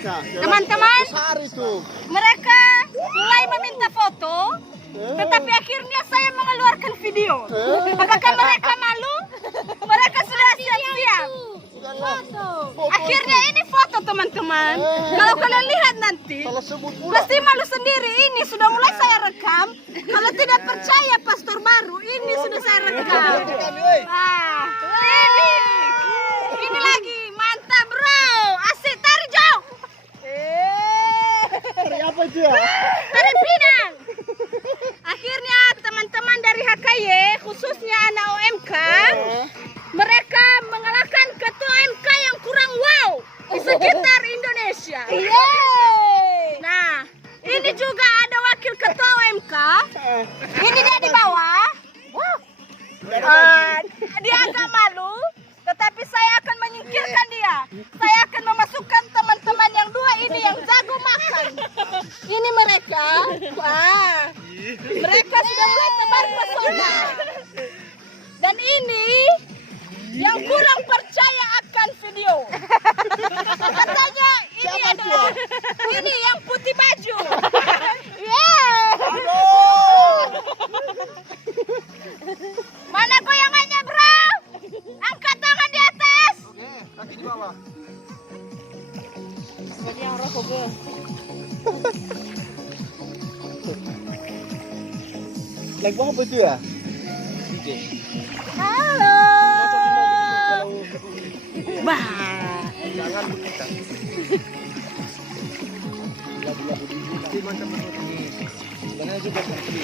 Teman-teman, mereka mulai meminta foto, tetapi akhirnya saya mengeluarkan video. Apakah mereka malu? Mereka sudah siap-siap. Akhirnya ini foto teman-teman. Kalau kalian lihat nanti, pasti malu sendiri. Ini sudah mulai saya rekam. Kalau tidak percaya pastor baru, ini sudah saya rekam. Nah, ini lagi mantap bro. Asik, tarik jauh. Tarik apa itu ya? Tarik pinang. Akhirnya teman-teman dari HKY, khususnya anak OMK, mereka mengalahkan ketua MK yang kurang wow di sekitar Indonesia. Nah, ini juga ada wakil ketua OMK. Ini dia di bawah. Dia agak malu, tetapi saya akan menyingkirkan dia. Saya akan memasukkan teman-teman yang dua ini yang jago makan. Ini mereka. Wah, mereka sudah mulai tebar pesona. Dan ini yang kurang percaya akan video. Katanya ini adalah ini yang putih baju. Mana goyangannya bro? Angkat tangan di atas. Oke, kaki di bawah. Jadi yang rokok gue. Lagu apa itu ya? DJ. Halo. Bah. Jangan begitu. Lagu-lagu di sini macam ini. Sebenarnya juga country.